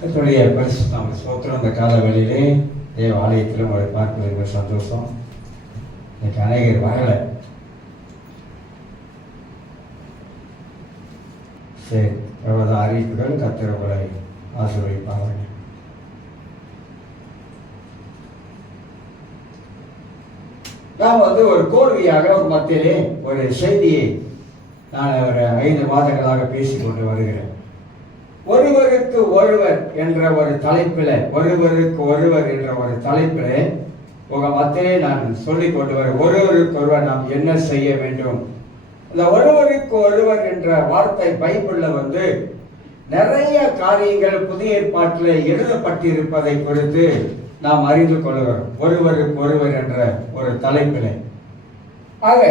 கர்த்தருடைய பரிசுத்த நாம ஸ்தோத்திரம். இந்த கால வேளையிலே தேவ ஆலயத்தில் உங்களை பார்ப்பது சந்தோஷம். இன்னைக்கு அநேகர் வரலை. சரி, பிரபல அறிவிப்புகள் கர்த்தர் உங்களை ஆசீர்வதிப்பார்கள். நான் ஒரு கோர்வையாக ஒரு மத்தியிலே ஒரு செய்தியை நான் ஒரு 5 மாதங்களாக பேசிக்கொண்டு வருகிறேன். ஒருவருக்கு ஒருவர் என்ற ஒரு தலைப்பில் என்ற ஒரு தலைப்பில் உங்க மத்தியிலே நான் சொல்லிக் கொண்டு வரேன். ஒருவருக்கு ஒருவர் நாம் என்ன செய்ய வேண்டும். இந்த ஒருவருக்கு ஒருவர் என்ற வார்த்தை பைபிள்ல நிறைய காரியங்கள் புதிய ஏற்பாட்டில் எழுதப்பட்டிருப்பதை குறித்து நாம் அறிந்து கொள்கிறோம். ஒருவருக்கு ஒருவர் என்ற ஒரு தலைப்பில். ஆக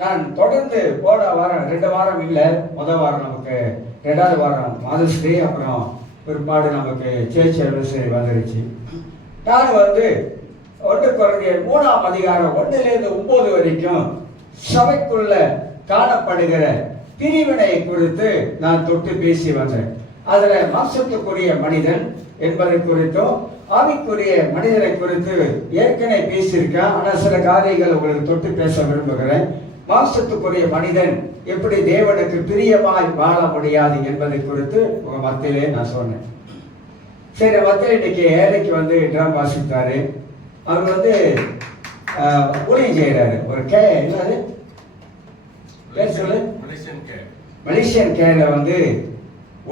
நான் தொடர்ந்து போன வாரம் 2 வாரம் இல்லை, முதல் வாரம் நமக்கு 2வது வாரம் மதர்ஸ் டே, அப்புறம் பிற்பாடு நமக்கு சேர்ச் அனிவர்சரி வந்துருச்சு. நான் 1 கொரிந்தியர் 3ஆம் அதிகாரம் 1லேருந்து 9 வரைக்கும் சபைக்குள்ள காணப்படுகிற பிரிவினை குறித்து நான் தொட்டு பேசி வந்தேன். அதுல மாம்சத்துக்குரிய மனிதன் என்பதை குறித்தும் ஆவிக்குரிய மனிதனை குறித்து ஏற்கனவே பேசியிருக்கேன். ஆனால் சில காரியங்கள் உங்களுக்கு தொட்டு பேச விரும்புகிறேன். மாம்சத்துக்குரிய மனிதன் எப்படி தேவனுக்கு பிரியமாய் வாழ முடியாது என்பதை குறித்து உங்க மத்தியிலே நான் சொன்னேன். சரி, மத்தியில் இன்னைக்கு ஏழைக்கு ட்ரம் வாசித்தாரு. அவர் ஊழியம் செய்யறாரு. ஒரு என்னது பேர் சொல்லு, மலேசியன் கேல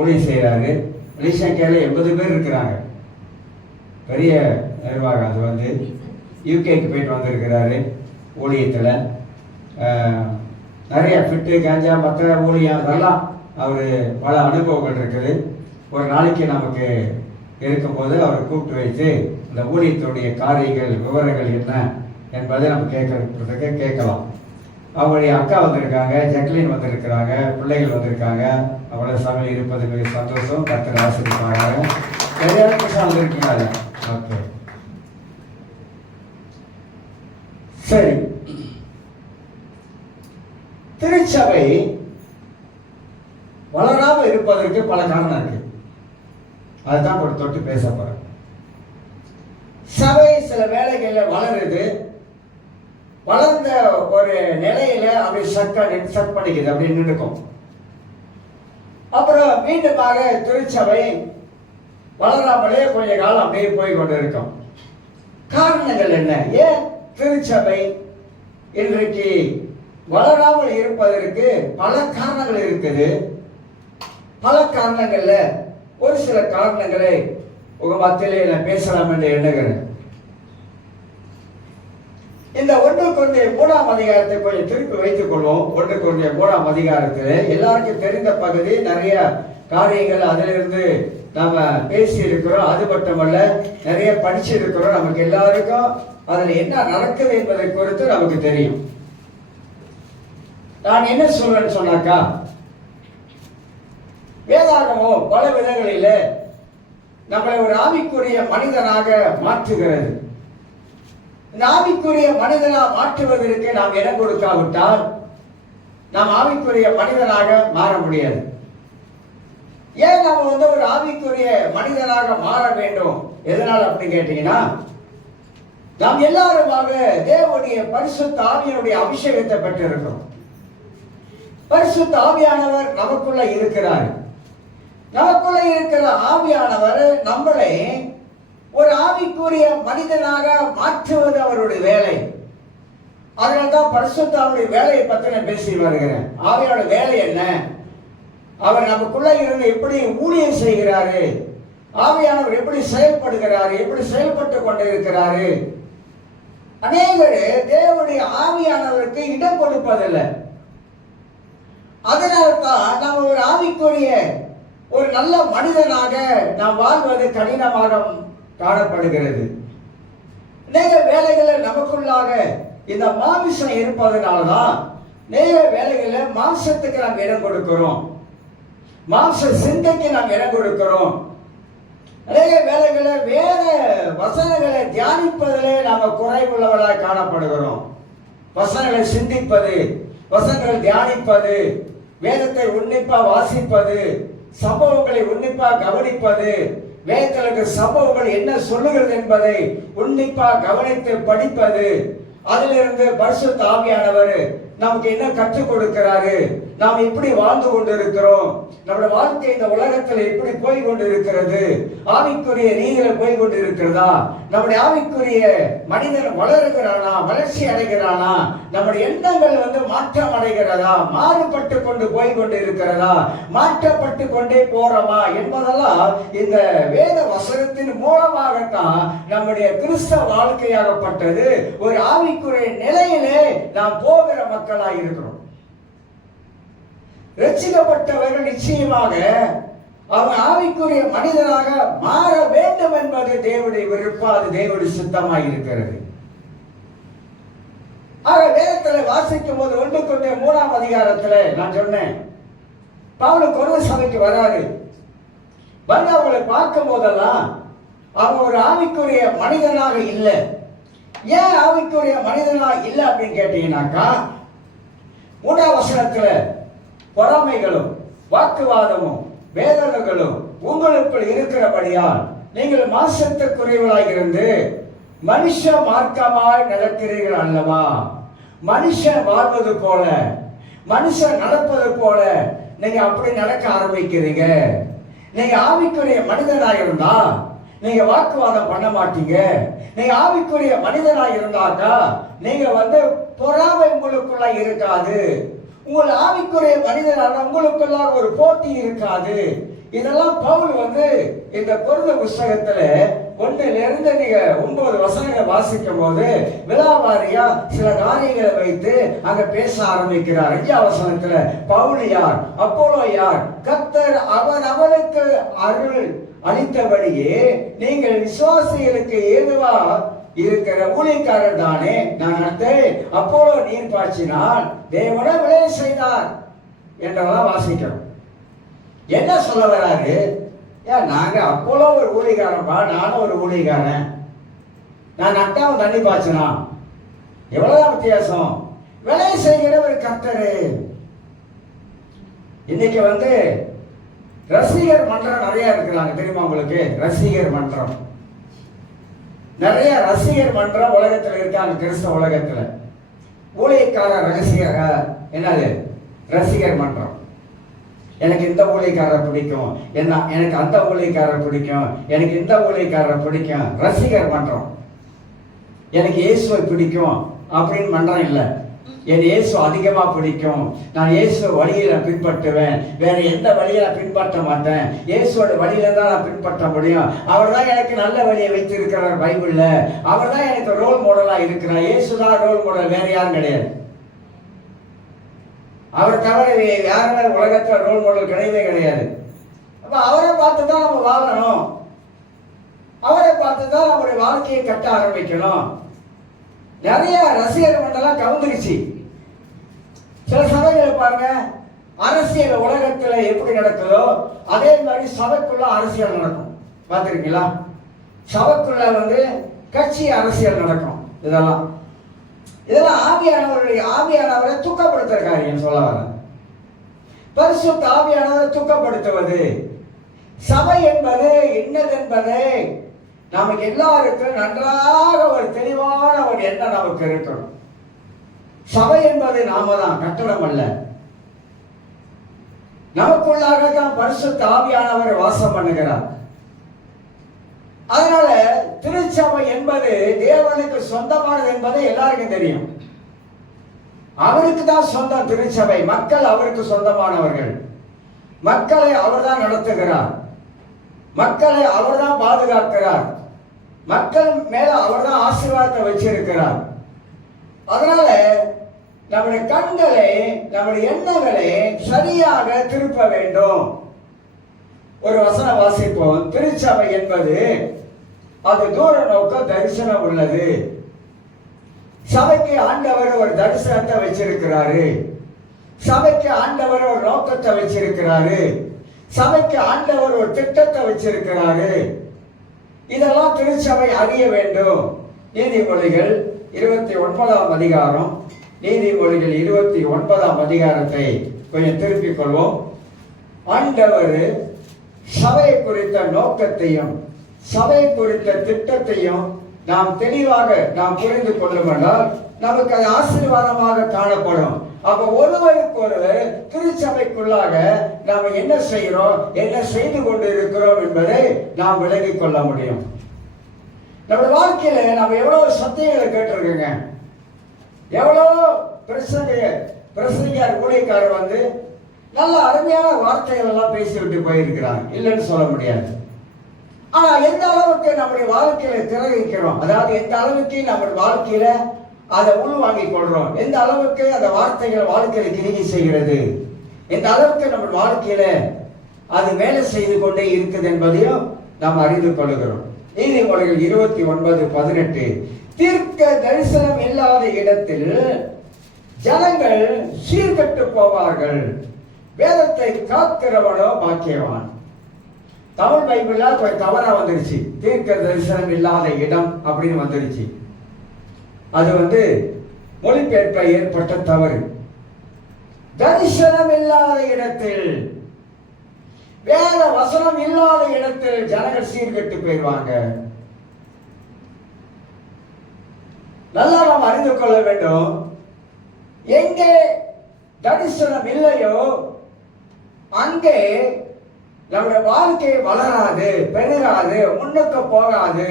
ஊழியம் செய்யறாரு. மலேசியன் கேல 80 பேர் இருக்கிறாங்க. பெரிய நிர்வாகம். அது யூகேக்கு போயிட்டு வந்திருக்கிறாரு. ஊழியத்தில் நிறைய ஃபிட்டு கஞ்சா மற்ற ஊழியம் அதெல்லாம் அவர் பல அனுபவங்கள் இருக்குது. ஒரு நாளைக்கு நமக்கு இருக்கும்போது அவரை கூப்பிட்டு வைத்து இந்த ஊழியத்துடைய காரியங்கள் விவரங்கள் என்ன என்பதை நம்ம கேட்கலாம். அவங்களுடைய அக்கா வந்திருக்காங்க, ஜக்லின் வந்திருக்கிறாங்க, பிள்ளைகள் வந்திருக்காங்க. அவ்வளோ சமையல் இருப்பது மிக சந்தோஷம். கர்த்தர் ஆசீர்வதிப்பாங்க. நிறைய வந்திருக்கிறாங்க. ஓகே, சரி. திருச்சபை வளராமல் இருப்பதற்கு பல காரணம் இருக்கு. அதுதான் ஒரு தொட்டு பேச போறேன். சபை சில வேலைகள்ல வளருது. வளர்ந்த ஒரு நிலையில அப்படி சட் பண்ணிக்குது, அப்படி நின்றுக்கும். அப்புறம் மீண்டுமாக திருச்சபை வளராமலே கொஞ்ச காலம் அப்படியே போய் கொண்டு இருக்கும். காரணங்கள் என்ன? ஏன் திருச்சபை இன்றைக்கு வளராமல் இருப்பதற்கு பல காரணங்கள் இருக்குது. பல காரணங்கள்ல ஒரு சில காரணங்களை உங்க மத்தியிலே நான் பேசலாம் என்று எண்ணுகிறேன். இந்த 1 கொரிந்தியர் 3ஆம் அதிகாரத்தை கொஞ்சம் திருப்பி வைத்துக் கொள்வோம். 1 கொரிந்தியர் 3ஆம் அதிகாரத்தில் எல்லாருக்கும் தெரிந்த பகுதி. நிறைய காரியங்கள் அதிலிருந்து நாம பேசி இருக்கிறோம். அது மட்டுமல்ல, நிறைய படிச்சிருக்கிறோம். நமக்கு எல்லாருக்கும் அதுல என்ன நடக்குது என்பதை குறித்து நமக்கு தெரியும். நான் என்ன சொல்றேன்னு சொன்னாக்கா, வேதாகமம் பல விதங்களில நம்மளை ஒரு ஆவிக்குரிய மனிதனாக மாற்றுகிறது. இந்த ஆவிக்குரிய மனிதனாக மாற்றுவதற்கு நாம் இடம் கொடுக்காவிட்டால் நாம் ஆவிக்குரிய மனிதனாக மாற முடியாது. ஏன் நம்ம ஒரு ஆவிக்குரிய மனிதனாக மாற வேண்டும்? எதனால் அப்படி கேட்டீங்கன்னா, நாம் எல்லாருமாக தேவனுடைய பரிசுத்த ஆவியினுடைய அபிஷேகத்தை பெற்றிருக்கிறோம். பரிசுத்த ஆவியானவர் நமக்குள்ள இருக்கிறார். நமக்குள்ள இருக்கிற ஆவியானவர் நம்மளை ஒரு ஆவிக்குரிய மனிதனாக மாற்றுவது அவருடைய வேலை. அதனால்தான் பரிசுத்த ஆவியுடைய வேலையை பற்றி நான் பேசி வருகிறேன். ஆவியோட வேலை என்ன? அவர் நமக்குள்ள இருந்து எப்படி ஊழியம் செய்கிறாரு, ஆவியானவர் எப்படி செயல்படுகிறாரு, எப்படி செயல்பட்டு கொண்டிருக்கிறாரு. அநேகர் தேவனுடைய ஆவியானவருக்கு இடம் கொடுப்பதில்லை. அதனால்தான் நாம் ஒரு ஆவிக்குரிய ஒரு நல்ல மனிதனாக நாம் வாழ்வது கடினமாக காணப்படுகிறது. அநேக வேலைகளில் நமக்குள்ளாக இந்த மாமிசம் இருப்பதனால்தான் அநேக வேலைகளில் மாம்சத்துக்கு நாம் இடம் கொடுக்கிறோம். மாம்ச சிந்தைக்கு நாம் இடம் கொடுக்கிறோம். அநேக வேலைகளில் வேற வசனங்களை தியானிப்பதிலே நாம் குறைவுள்ளவர்களாக காணப்படுகிறோம். வசனங்களை சிந்திப்பது, வசனங்களை தியானிப்பது, வேதத்தை உன்னிப்பா வாசிப்பது, சம்பவங்களை உன்னிப்பா கவனிப்பது, வேதத்தில் இருக்கிற சம்பவங்கள் என்ன சொல்லுகிறது என்பதை உன்னிப்பாக கவனித்து படிப்பது, அதிலிருந்து பரிசுத்த ஆவியானவர் நமக்கு என்ன கற்றுக் கொடுக்கிறாரு, நாம் இப்படி வாழ்ந்து கொண்டிருக்கிறோம், நம்முடைய வாழ்க்கை இந்த உலகத்தில் எப்படி போய் கொண்டிருக்கிறது, ஆவிக்குரிய ரீதியில போய் கொண்டிருக்கிறதா, நம்முடைய ஆவிக்குரிய மனிதன் வளருகிறானா, வளர்ச்சி அடைகிறானா, நம்முடைய எண்ணங்கள் மாற்றம் அடைகிறதா, மாறுபட்டு கொண்டு போய் கொண்டு இருக்கிறதா, மாற்றப்பட்டு கொண்டே போறோமா என்பதெல்லாம் இந்த வேத வசனத்தின் மூலமாகத்தான் நம்முடைய கிறிஸ்தவ வாழ்க்கையாகப்பட்டது ஒரு ஆவிக்குரிய நிலையிலே நாம் போகிற மக்களாக இருக்கிறோம். ரட்சிக்கப்பட்டவர்கள் நிச்சயமாக அவன் ஆவிக்குரிய மனிதனாக மாற வேண்டும் என்பது தேவனுடைய விருப்பம், அது தேவனுடைய சித்தமாக இருக்கிறது. ஆக வேதத்தில் வாசிக்கும் போது 1 கொரிந்தியர் 3ஆம் அதிகாரத்தில் நான் சொன்னேன், பவுல் கொரிந்து சபைக்கு வராரு, வந்து அவங்களை பார்க்கும் போதெல்லாம் அவங்க ஒரு ஆவிக்குரிய மனிதனாக இல்லை. ஏன் ஆவிக்குரிய மனிதனாக இல்லை அப்படின்னு கேட்டீங்கன்னாக்கா, 3ஆம் வசனத்துல பொறாமைகளும் வாக்குவாதமும் வேதனைகளும் உங்களுக்குள் இருக்கிறபடியால் நீங்கள் மாசத்துக்குரியவர்களாக இருந்து மனுஷ மார்க்கமாய் நடக்கிறீர்கள் அல்லவா. மனுஷன் வாழ்வது போல, மனுஷன் நடப்பது போல நீங்க அப்படி நடக்க ஆரம்பிக்கிறீங்க. நீங்க ஆவிக்குரிய மனிதனாக இருந்தா நீங்க வாக்குவாதம் பண்ண மாட்டீங்க. நீங்க ஆவிக்குரிய மனிதனாக இருந்தாக்கா நீங்க பொறாமை உங்களுக்குள்ள இருக்காது. உங்கள் ஆவிக்குரிய மனிதனாக உங்களுக்குள்ளாக ஒரு போட்டி இருக்காது. இதெல்லாம் பவுல் இந்த கொரிந்து புஸ்தகத்துல 1லிருந்து நீங்க 9 வசனங்களை வாசிக்கும் போது விலாவாரியா சில காரியங்களை வைத்து அங்க பேச ஆரம்பிக்கிறார். 5ஆம் வசனத்துல பவுல் யார், அப்போலோ யார், கர்த்தர் அவனுக்கு அருள் அளித்தபடியே நீங்கள் விசுவாசிகளுக்கு ஏதுவா இருக்கிற ஊழியக்காரர் தானே. நான் அப்போலோ நீர் பாய்ச்சினால் தேவன விளைய செய்தார் என்றெல்லாம் வாசிக்கிறோம். என்ன சொல்ல வராரு? ஏன் நாங்க அப்போலோ ஒரு ஊழியக்காரன்பா, நானும் ஒரு ஊழியக்காரன், நான் நட்டாவும் தண்ணி பாய்ச்சினா எவ்வளவுதான் வித்தியாசம். விளைய செய்கிற ஒரு கர்த்தரு. இன்னைக்கு ரசிகர் மன்றம் நிறைய இருக்கிறாங்க, தெரியுமா உங்களுக்கு? ரசிகர் மன்றம் நிறைய ரசிகர் மன்றம் உலகத்தில் இருக்காங்க. கிறிஸ்தவ உலகத்துல ஊழியக்கார ரகசியர் என்னது? ரசிகர் மன்றம். எனக்கு இந்த ஊழியக்காரர் பிடிக்கும், எனக்கு அந்த ஊழியக்காரர் பிடிக்கும், எனக்கு இந்த ஊழியக்காரர் பிடிக்கும். ரசிகர் மன்றம். எனக்கு இயேசுவை பிடிக்கும் அப்படின்னு மன்றம் இல்லை. என் இயேசு அதிகமா பிடிக்கும், நான் இயேசு வழியில பின்பற்றுவேன், வேற எந்த வழியில பின்பற்ற மாட்டேன், இயேசுவோட வழியில தான் நான் பின்பற்ற முடியும். அவர் தான் எனக்கு நல்ல வழியை வைத்திருக்கிறார் பைபிள்ல, அவர் தான் எனக்கு ரோல் மாடலா இருக்கிறார். இயேசு தான் ரோல் மாடல், வேற யாரும் கிடையாது. அவர் தவிர யாருமே உலகத்துல ரோல் மாடல் கிடையவே கிடையாது. அப்ப அவரை பார்த்து தான் நம்ம வாழணும், அவரை பார்த்து தான் நம்முடைய வாழ்க்கையை கட்ட ஆரம்பிக்கணும். நிறைய ரசிகர் மண்டலம் கவுந்துருச்சு. சில சபைகளை பாருங்க, அரசியல் உலகத்துல எப்படி நடக்குதோ அதே மாதிரி சபைக்குள்ள அரசியல் நடக்கும். பார்த்திருக்கீங்களா? சபைக்குள்ள கட்சி அரசியல் நடக்கும். இதெல்லாம் ஆவியானவரை துக்கப்படுத்துற காரியம் சொல்ல வர. பரிசுத்த ஆவியானவரை துக்கப்படுத்துவது. சபை என்பது என்னதென்பதை நமக்கு எல்லாருக்கும் நன்றாக ஒரு தெளிவான ஒரு எண்ணம் நமக்கு இருக்கணும். சபை என்பது நாம தான், கட்டடம் அல்ல. நமக்குள்ளாகத்தான் பரிசுத்த ஆவியானவர் வாசம் பண்ணுகிறார். அதனால திருச்சபை என்பது தேவனுக்கு சொந்தமானது என்பது எல்லாருக்கும் தெரியும். அவருக்கு தான் சொந்தம் திருச்சபை. மக்கள் அவருக்கு சொந்தமானவர்கள். மக்களை அவர் தான் நடத்துகிறார், மக்களை அவர் தான் பாதுகாக்கிறார், மக்கள் மேல அவர் தான் ஆசீர்வாதத்தை வச்சிருக்கிறார். அதனால நம்முடைய கண்களை, நம்முடைய எண்ணங்களை சரியாக திருப்ப வேண்டும். ஒரு வசனம் வாசிப்போம். திருச்சபை என்பது அது தூர நோக்க தரிசனம் உள்ளது. சபைக்கு ஆண்டவர் ஒரு தரிசனத்தை வச்சிருக்கிறாரு, சபைக்கு ஆண்டவர் ஒரு நோக்கத்தை வச்சிருக்கிறாரு, சபைக்கு ஆண்டவர் ஒரு திட்டத்தை வச்சிருக்கிறாரு. இதெல்லாம் திருச்சபை அறிய வேண்டும். நீதிமொழிகள் 29ஆம் அதிகாரம், நீதிமொழிகள் 29ஆம் அதிகாரத்தை கொஞ்சம் திருப்பிக் கொள்வோம். ஆண்டவர் சபை குறித்த நோக்கத்தையும் சபை குறித்த திட்டத்தையும் நாம் தெளிவாக நாம் புரிந்து கொள்ளுமென்றால் நமக்கு அது ஆசீர்வாதமாக காணப்படும். அப்ப ஒருவருக்கு ஒருவர் திருச்சபைக்குள்ளாக நாம் என்ன செய்கிறோம், என்ன செய்து கொண்டு இருக்கிறோம் என்பதை நாம் விளங்கிக் கொள்ள முடியும். நம்ம வாழ்க்கையில நம்ம எவ்வளவு சத்தியங்களை கேட்டிருக்கோங்க. எவ்வளவு பிரசங்கியார் ஊழியக்காரர் வந்து நல்ல அருமையான வார்த்தைகள் எல்லாம் பேசிவிட்டு போயிருக்கிறாங்க, இல்லைன்னு சொல்ல முடியாது. ஆனா எந்த அளவுக்கு நம்முடைய வாழ்க்கையில கிரகிக்கிறோம், அதாவது எந்த அளவுக்கு நம்முடைய வாழ்க்கையில அதை உள்வாங்கிக் கொள்றோம், எந்த அளவுக்கு அந்த வார்த்தைகள் வாழ்க்கையில கிரிகை செய்கிறது, எந்த அளவுக்கு நம்ம வாழ்க்கையில அது வேலை செய்து கொண்டே இருக்குது என்பதையும் நாம் அறிந்து கொள்கிறோம். நீதிமொழிகள் 29:18 தீர்க்க தரிசனம் இல்லாத இடத்தில் ஜனங்கள் சீர்கெட்டு போவார்கள், வேதத்தை காக்கிறவனோ பாக்கியவான். தமிழ் பைபிள்ல தவறா வந்துருச்சு, தீர்க்க தரிசனம் இல்லாத இடம் அப்படின்னு வந்துருச்சு. அது மொழிபெயர்ப்ப ஏற்பட்ட தவறு. தரிசனம் இல்லாத இடத்தில், வேத வசனம் இல்லாத இடத்தில் ஜனங்கள் சீர்கெட்டு போயிடுவாங்க. நல்லா நாம் அறிந்து கொள்ள வேண்டும். எங்கே தரிசனம் இல்லையோ அங்கே நம்முடைய வாழ்க்கை வளராது, பெருகாது, முன்னுக்கு போகாது.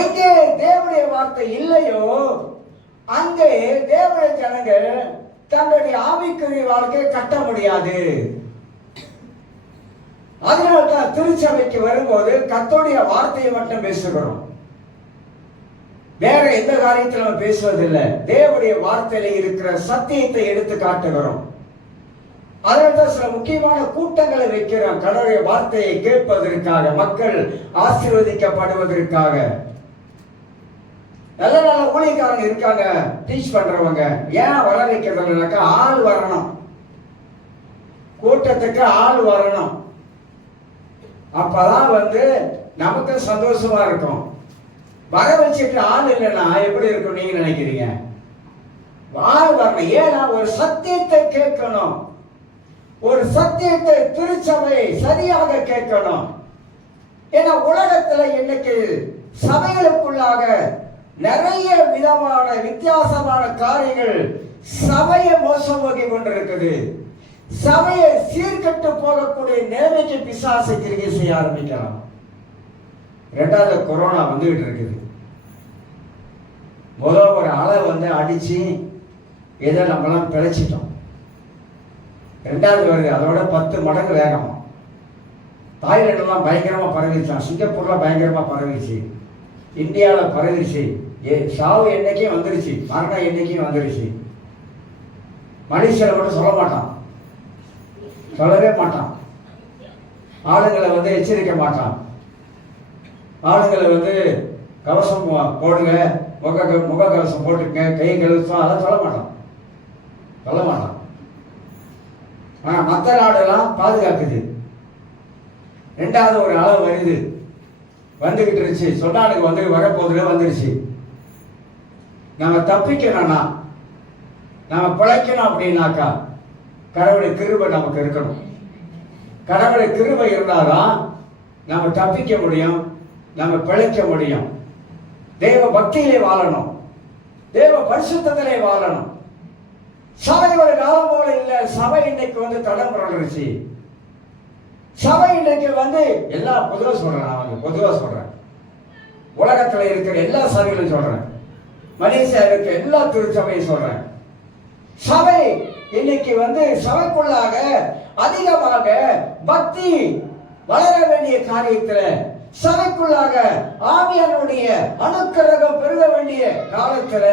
எங்கே தேவனுடைய வார்த்தை இல்லையோ அங்கே தேவனுடைய ஜனங்கள் தங்களுடைய ஆவிக்குரிய வாழ்க்கையை கட்ட முடியாது. அதனால்தான் திருச்சபைக்கு வரும்போது கர்த்தருடைய வார்த்தையை மட்டும் பேசுகிறோம், வேற எந்த காரியத்தில் நம்ம பேசுவதில்லை. தேவனுடைய வார்த்தையில இருக்கிற சத்தியத்தை எடுத்து காட்டுகிறோம். அதனால்தான் சில முக்கியமான கூட்டங்களை வைக்கிறோம், கடவுளுடைய வார்த்தையை கேட்பதற்காக, மக்கள் ஆசீர்வதிக்கப்படுவதற்காக. நல்ல நல்ல ஊழியக்காரங்க இருக்காங்க, டீச் பண்றவங்க. ஏன் வர வைக்கிறதுனாக்கா ஆள் வரணும், கூட்டத்துக்கு ஆள் வரணும். அப்பதான் நமக்கு சந்தோஷமா இருக்கும். வர வச்சுட்டு ஆள் இல்லைன்னா எப்படி இருக்கும் நீங்க நினைக்கிறீங்க? ஆள் வரணும். ஏன்னா ஒரு சத்தியத்தை கேட்கணும், ஒரு சத்தியத்தை திருச்சபை சரியாக கேட்கணும். ஏன்னா உலகத்துல இன்னைக்கு சபைகளுக்குள்ளாக நிறைய விதமான வித்தியாசமான காரியங்கள் சபையை மோசம் போக்கி கொண்டிருக்குது. சபையை சீர்கட்டு போகக்கூடிய நிலைமைக்கு பிசாசு கிரிகை செய்ய ஆரம்பிக்கலாம். இரண்டாவது கொரோனா வந்துகிட்டு இருக்குது. முதல் ஒரு அலை அடிச்சு ஏதோ நம்மளாம் பிழைச்சிட்டோம். ரெண்டாவது வருது, அதோட 10 மடங்கு வேகமா. தாய்லாண்டுலாம் பயங்கரமா பரவிச்சான், சிங்கப்பூர்ல பயங்கரமா பரவிச்சு, இந்தியாவில் பரவிச்சு. சாவு எண்ணிக்கையும் வந்துருச்சு, மரண எண்ணிக்கையும் வந்துருச்சு. மனுஷனை மட்டும் சொல்ல மாட்டான், சொல்லவே மாட்டான். ஆளுங்களை எச்சரிக்க மாட்டான். ஆளுங்களை கவசம் போடுங்க, முக கவசம் போட்டுங்க, கை கவசம், அதெல்லாம் சொல்ல மாட்டான், சொல்ல மாட்டான். ஆனா மற்ற நாடெல்லாம் பாதுகாக்குது. ரெண்டாவது ஒரு அளவு வருது, வந்துகிட்டு இருந்துச்சு, சொன்னானுக்கு வரப்போதுல வந்துருச்சு. நம்ம தப்பிக்கணும்னா, நம்ம பிழைக்கணும் அப்படின்னாக்கா கடவுளுடைய கிருபை நமக்கு இருக்கணும். கடவுளுடைய கிருபை இருந்தாதான் நம்ம தப்பிக்க முடியும், நம்ம பிழைக்க முடியும். தேவ பக்தியிலே வாழணும், தேவ பரிசுத்தத்திலே வாழணும். சபை ஒரு காலம் போல இல்ல. சபை இன்னைக்கு தடம் புரண்டுருச்சு. சபை இன்னைக்கு எல்லா பொதுவா சொல்றேன், நான் பொதுவா சொல்றேன், உலகத்துல இருக்கிற எல்லா சபைகளும் சொல்றேன், மலேசியா இருக்கிற எல்லா திருச்சபையும் சொல்றேன். சபை இன்னைக்கு சபைக்குள்ளாக அதிகமாக பக்தி வளர வேண்டிய காரியத்துல, சபைக்குள்ளாக ஆவியானுடைய அனுக்கிரகம் பெருக வேண்டிய காலத்துல,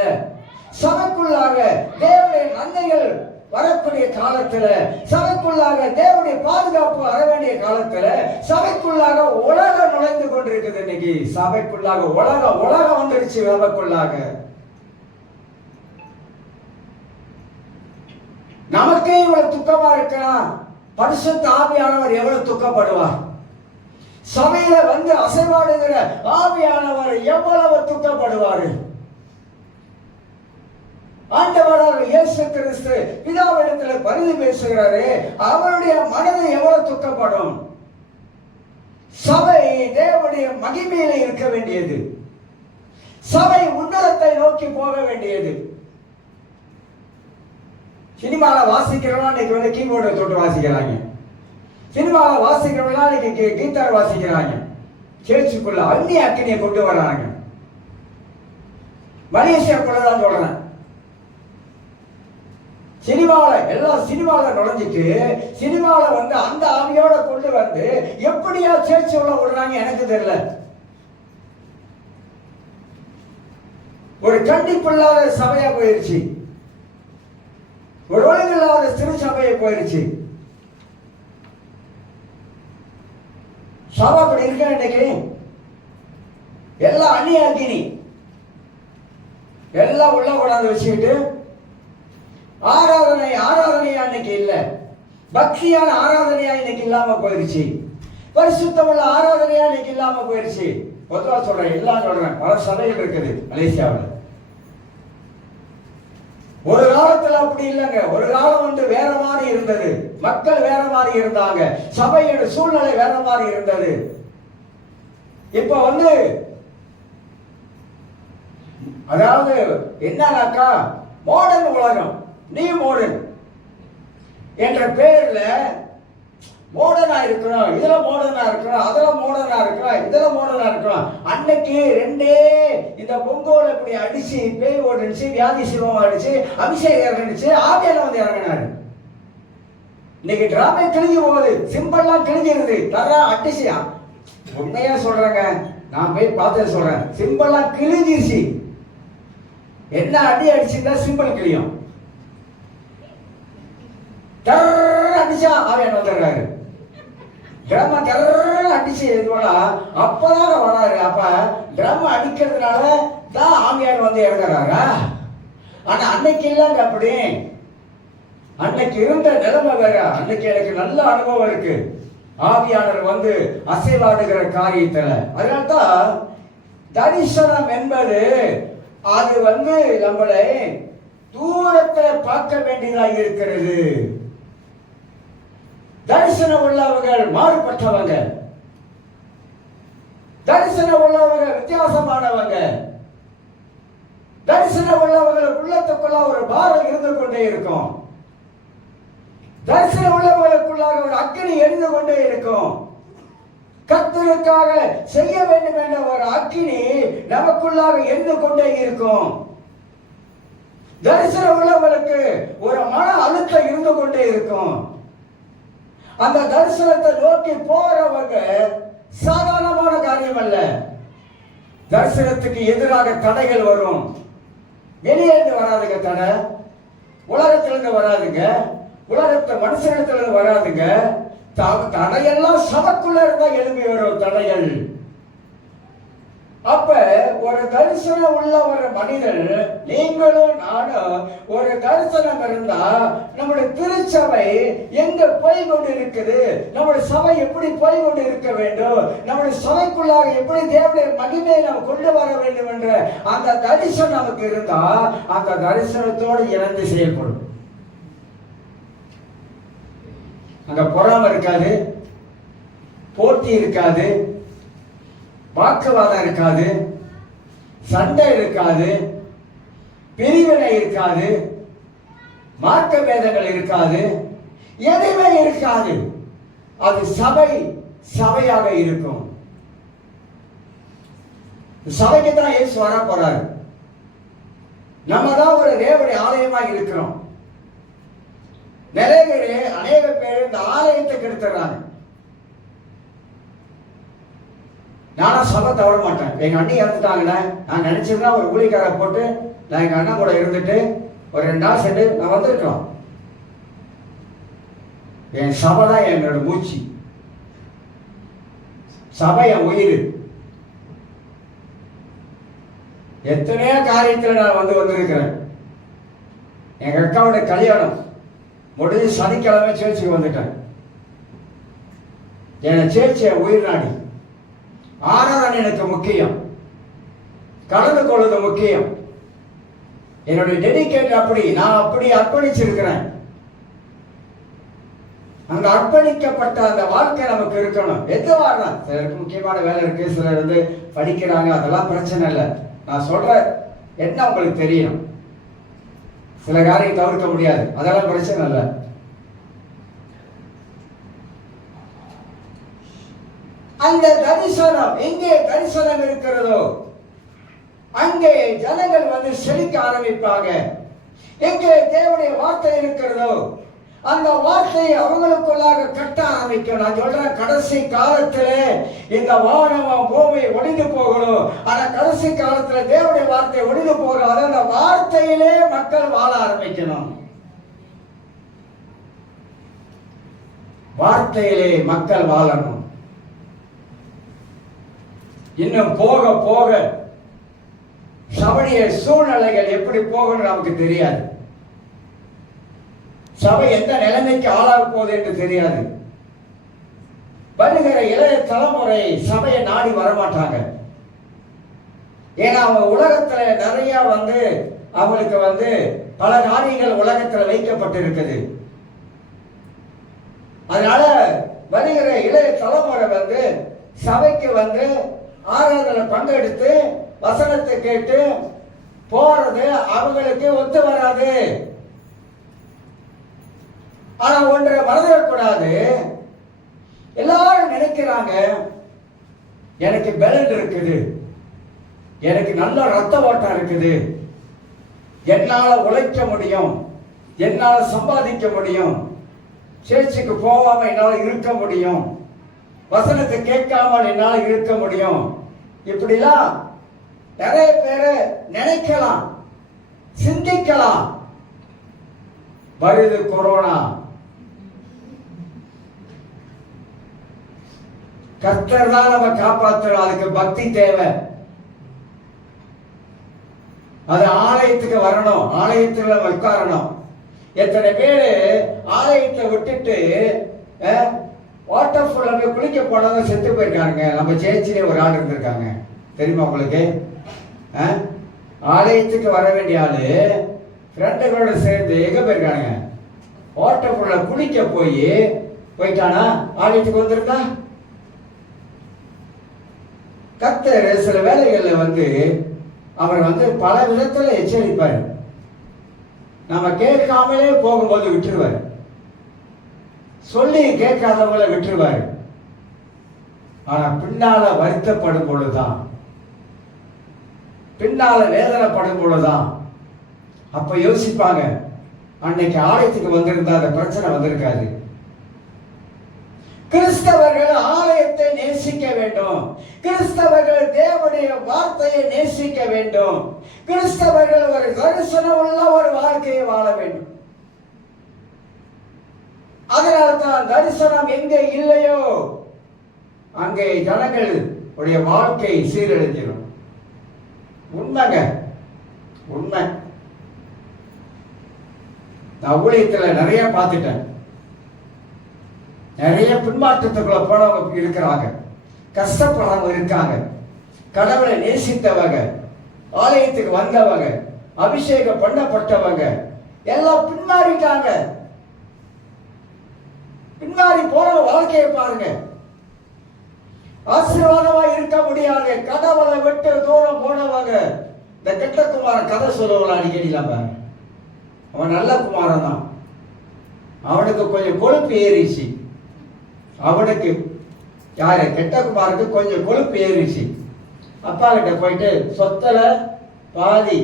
சபைக்குள்ளாக தேவனுடைய நன்மைகள் வரக்கூடிய காலத்துல, சபைக்குள்ளாக தேவனுடைய பாதுகாப்பு வர வேண்டிய காலத்துல, சபைக்குள்ளாக உலகம் நுழைந்து கொண்டிருக்குது. இன்னைக்கு சபைக்குள்ளாக உலகம் வந்துருச்சு. சபைக்குள்ளாக நமக்கே இவ்வளவு துக்கமா இருக்கலாம், பரிசுத்த ஆவியானவர் எவ்வளவு துக்கப்படுவார்? சபையில அசைவாடுகிற ஆவியானவர் எவ்வளவு துக்கப்படுவாரு? ஆண்டவராக இயேசு கிறிஸ்து பிதாவிடத்தில் பரிந்து பேசுகிறாரு. அவருடைய மனது எவ்வளவு துக்கப்படும். சபை தேவனுடைய மகிமையில இருக்க வேண்டியது. சபை உன்னதத்தை நோக்கி போக வேண்டியது. சினிமால வாசிக்கிறவங்க இன்னைக்கு வந்து கீபோர்டை தொட்டு வாசிக்கிறாங்க. சினிமால வாசிக்கிறவங்க இன்னைக்கு கீதார் வாசிக்கிறாங்க. சேர்ச்சுக்குள்ள அந்நிய அக்கினியை கொண்டு வராங்க. மலேசியாக்குள்ளதான் சொல்றேன். சினிமாவில் எல்லா சினிமாவில் நுழைஞ்சிட்டு சினிமாவில் வந்து அந்த ஆவியோட கொண்டு வந்து எப்படியா சேர்ச்சி உள்ள விடுறாங்க எனக்கு தெரியல. ஒரு கண்டிப்பு இல்லாத சபையா போயிருச்சு. ஒரு ஒழுங்கு இல்லாத சிறு சபையை போயிருச்சு. சபை அப்படி இருக்க இன்னைக்கு எல்லாம் அந்நிய அக்கினி எல்லாம் உள்ள கொண்டாந்து வச்சுக்கிட்டு ஆராதனையா இன்னைக்கு இல்ல. பக்தியான ஆராதனையா இன்னைக்கு இல்லாம போயிருச்சு. பரிசுத்தமுள்ள ஆராதனையா இன்னைக்கு இல்லாம போயிருச்சு. பொதுவா சொல்றேன், எல்லாம் சொல்றேன். பல சபைகள் இருக்குது மலேசியாவில். ஒரு காலத்துல அப்படி இல்லைங்க. ஒரு காலம் வந்து வேற மாதிரி இருந்தது. மக்கள் வேற மாதிரி இருந்தாங்க. சபையோட சூழ்நிலை வேற மாதிரி இருந்தது. இப்ப வந்து அதாவது என்னன்னாக்கா மாடர்ன் உலகம், நியூ மாடர்ன் என்ற பேர்ல மாடர்னா இருக்கிறோம். இதுல மாடர்னா இருக்கிறோம், அதுல மாடர்னா இருக்கிறோம், இதுல மாடர்னா இருக்கிறோம். அன்னைக்கு ரெண்டே இந்த பொங்கோல இப்படி அடிச்சு பேய் ஓடிச்சு, வியாதி சிவம் அடிச்சு, அபிஷேகம் இறங்கிச்சு, ஆவியால வந்து இறங்கினாரு. இன்னைக்கு டிராமா கிழிஞ்சு போகுது. சிம்பிள்லாம் கிழிஞ்சிருது. தரா அடிச்சியா உண்மையா சொல்றேங்க. நான் போய் பார்த்து சொல்றேன். சிம்பிள்லாம் கிழிஞ்சிருச்சு. என்ன அடி அடிச்சுன்னா சிம்பிள் கிளியும். அடிச்சா ஆவியான் வந்துடுறாரு. டிராமா அடிச்சு எதுவா அப்பதான் வராரு. அப்ப டிராமா அடிக்கிறதுனால தான் ஆவியான் வந்து இறங்குறாரா? ஆனா அன்னைக்கு இல்லைங்க அப்படி. அன்னைக்கு இருந்த நிலைமை வேற. அன்னைக்கு எனக்கு நல்ல அனுபவம் இருக்கு. ஆவியானவர் வந்து அசைவாடுகிற காரியத்துல. அதனால்தான் தரிசனம் என்பது அது வந்து நம்மளை தூரத்துல பார்க்க வேண்டியதாக இருக்கிறது. தரிசனம் உள்ளவர்கள் மாறுபட்டவங்க. தரிசனம் உள்ளவங்க வித்தியாசமானவங்க. தரிசனம் உள்ளவர்கள் உள்ளத்துக்குள்ள ஒரு பாரம் இருந்து கொண்டே இருக்கும். தரிசனம் உள்ளவர்களுக்குள்ளாக ஒரு அக்கினி எரிந்து கொண்டே இருக்கும். கர்த்தருக்காக செய்ய வேண்டும் என்ற ஒரு அக்கினி நமக்குள்ளாக எரிந்து கொண்டே இருக்கும். தரிசனம் உள்ளவர்களுக்கு ஒரு மன அழுத்தம் இருந்து கொண்டே இருக்கும். அந்த தரிசனத்தை நோக்கி போறவங்க சாதாரணமான காரியம் அல்ல. தரிசனத்துக்கு எதிராக தடைகள் வரும். வெளியேந்து வராதுங்க தடை. உலகத்திலிருந்து வராதுங்க. உலகத்தை மனுஷனிடத்திலிருந்து வராதுங்க. தடையெல்லாம் சபைக்குள்ள இருந்தா எழுப்பி வரும் தடைகள். அப்ப ஒரு தரிசனம் உள்ள ஒரு மனிதன், நீங்களும் நானும் ஒரு தரிசனம் இருந்தா நம்முடைய திருச்சபை எங்க போய் கொண்டு இருக்குது, நம்முடைய சபை எப்படி போய் கொண்டு இருக்க வேண்டும், நம்முடைய சபைக்குள்ளாக எப்படி தேவனுடைய மகிமையை நாம் கொண்டு வர வேண்டும் என்ற அந்த தரிசனம் நமக்கு இருந்தா அந்த தரிசனத்தோடு இணைந்து செயல்படும். அங்க பொறாமை இருக்காது, போட்டி இருக்காது, வாக்குவாதம் இருக்காது, சண்டை இருக்காது, பிரிவினை இருக்காது, மார்க்க பேதங்கள் இருக்காது, எதுவுமே இருக்காது. அது சபை சபையாக இருக்கும். சபைக்கு தான் இயேசு வர போறாரு. நம்ம தான் ஒரு தேவனுடைய ஆலயமாக இருக்கிறோம். நிறைய பேர் அநேக பேர் இந்த ஆலயத்தை கெடுத்துறாங்க. நானும் சபை தவற மாட்டேன். எங்க அண்ணி இறந்துட்டாங்கண்ணே, நான் நினைச்சிருந்தா ஒரு கூலிக்கார போட்டு நான் எங்க அண்ணன் கூட இருந்துட்டு ஒரு 2 நாள் சென்று நான் வந்திருக்கலாம். என் சபை தான் என்னோட மூச்சு. சபை என் உயிர். எத்தனையோ காரியத்தில் நான் வந்திருக்கிறேன். எங்க அக்காவோட கல்யாணம் முடிஞ்சு சனிக்கிழமை சேர்ச்சுக்கு வந்துட்டேன். என் சேர்ச்சி என் உயிர் நாடி. ஆராதனை எனக்கு முக்கியம், கலந்து கொள்வது முக்கியம். என்னுடைய டெடிகேட் அப்படி, நான் அப்படி அர்ப்பணிச்சிருக்கிறேன். அந்த அர்ப்பணிக்கப்பட்ட அந்த வாழ்க்கை நமக்கு இருக்கணும். எதுவா தான், சிலருக்கு முக்கியமான வேலை இருக்கு, சிலர் வந்து படிக்கிறாங்க, அதெல்லாம் பிரச்சனை இல்லை. நான் சொல்ற என்ன உங்களுக்கு தெரியணும். சில காரியம் தவிர்க்க முடியாது, அதெல்லாம் பிரச்சனை இல்லை. அந்த தரிசனம், எங்கே தரிசனம் இருக்கிறதோ அங்கே ஜனங்கள் வந்து செழிக்க ஆரம்பிப்பாங்க. எங்கே தேவனுடைய வார்த்தை இருக்கிறதோ அந்த வார்த்தையை அவங்களுக்குள்ளாக கட்ட ஆரம்பிக்கும். நான் சொல்றேன், கடைசி காலத்திலே இந்த வானம் பூமி ஒளிந்து போகணும். ஆனா கடைசி காலத்துல தேவனுடைய வார்த்தை ஒளிந்து போகாது. அந்த வார்த்தையிலே மக்கள் வாழ ஆரம்பிக்கணும். வார்த்தையிலே மக்கள் வாழணும். இன்னும் போக போக சபைய சூழ்நிலைகள் எப்படி போகணும் நமக்கு தெரியாது. சபை எந்த நிலைமைக்கு ஆளாக போகுது என்று தெரியாது. வருகிற இளைய தலைமுறை சபையை நாடி வரமாட்டாங்க. ஏன்னா அவங்க உலகத்துல நிறைய வந்து அவங்களுக்கு வந்து பல காரியங்கள் உலகத்துல வைக்கப்பட்டிருக்குது. அதனால வருகிற இளைய தலைமுறை வந்து சபைக்கு வந்து ஆராதனை பங்கெடுத்து வசனத்தை கேட்டு போறது அவங்களுக்கு ஒத்து வராது. ஆனா ஒன்றை மறந்துடக்கூடாது, எல்லாரும் நினைக்கிறாங்க எனக்கு பெலன் இருக்குது, எனக்கு நல்ல ரத்த ஓட்டம் இருக்குது, என்னால உழைக்க முடியும், என்னால சம்பாதிக்க முடியும், சேர்ச்சுக்கு போகாம என்னால் இருக்க முடியும், வசனத்தை கேட்காமல் என்னால் இருக்க முடியும். இப்படிலாம் நிறைய பேரை நினைக்கலாம், சிந்திக்கலாம். வருது கொரோனா. கர்த்தர் தான் நம்ம காப்பாற்றணும். அதுக்கு பக்தி தேவை. அது ஆலயத்துக்கு வரணும், ஆலயத்துல நம்ம உட்காரணும். எத்தனை பேரு ஆலயத்தை விட்டுட்டு வாட்டர் ஃபால்ல போய் குளிக்க போனவங்க செத்து போயிருக்காங்க. நம்ம சேர்ச்சிலே ஒரு ஆள் இருந்திருக்காங்க, தெரியுமா உங்களுக்கு? ஆலயத்துக்கு வர வேண்டிய ஆளு ஃப்ரெண்டுகளோட சேர்ந்து எங்க போயிருக்கானுங்க, வாட்டர் ஃபால்ல குளிக்க போயிட்டானா ஆலயத்துக்கு வந்திருக்கா? கர்த்தர் சில வேலைகள்ல வந்து அவர் வந்து பல விதத்துல எச்சரிப்பார். நம்ம கேட்காமலே போகும்போது விட்டுருவார், சொல்லி கேட்காதவங்களை விட்டுருவார். ஆனா பின்னால வருத்தப்படும் பொழுதுதான், பின்னால வேதனைப்படும் பொழுதுதான் அப்ப யோசிப்பாங்க, அன்னைக்கு ஆலயத்துக்கு வந்திருந்தா அந்த பிரச்சனை வந்திருக்காது. கிறிஸ்தவர்கள் ஆலயத்தை நேசிக்க வேண்டும். கிறிஸ்தவர்கள் தேவனுடைய வார்த்தையை நேசிக்க வேண்டும். கிறிஸ்தவர்கள் ஒரு தரிசனம் உள்ள ஒரு வாழ்க்கையை வாழ வேண்டும். அதனால்தான் தரிசனம் எங்கே இல்லையோ அங்கே ஜனங்கள் உடைய வாழ்க்கை சீரழிஞ்சிடும். உண்மைங்க, உண்மை. நான் ஊழியத்துல நிறைய பார்த்துட்டேன். நிறைய பின்மாற்றத்துக்குள்ள போனவங்க இருக்கிறாங்க, கஷ்டப்படுறவங்க இருக்காங்க, கடவுளை நேசித்தவங்க, ஆலயத்துக்கு வந்தவங்க, அபிஷேகம் பண்ணப்பட்டவங்க எல்லாம் பின்மாறிட்டாங்க. பின்மாறி போன வாழ்க்கையை பாருங்க. ஆசீர்வாதமா இருக்க முடியாது. கடவுளை விட்டு தூரம் போனவங்க. இந்த கெட்ட குமாரன் கதை சொல்லுவாங்க அடிக்கடி. அவன் நல்ல குமாரன் தான், அவனுக்கு கொஞ்சம் கொழுப்பு ஏறிச்சு. அவனுக்கு யாரு, கெட்ட குமாருக்கு கொஞ்சம் கொழுப்பு ஏறிச்சு. அப்பா கிட்ட போயிட்டு சொத்துல பாதி,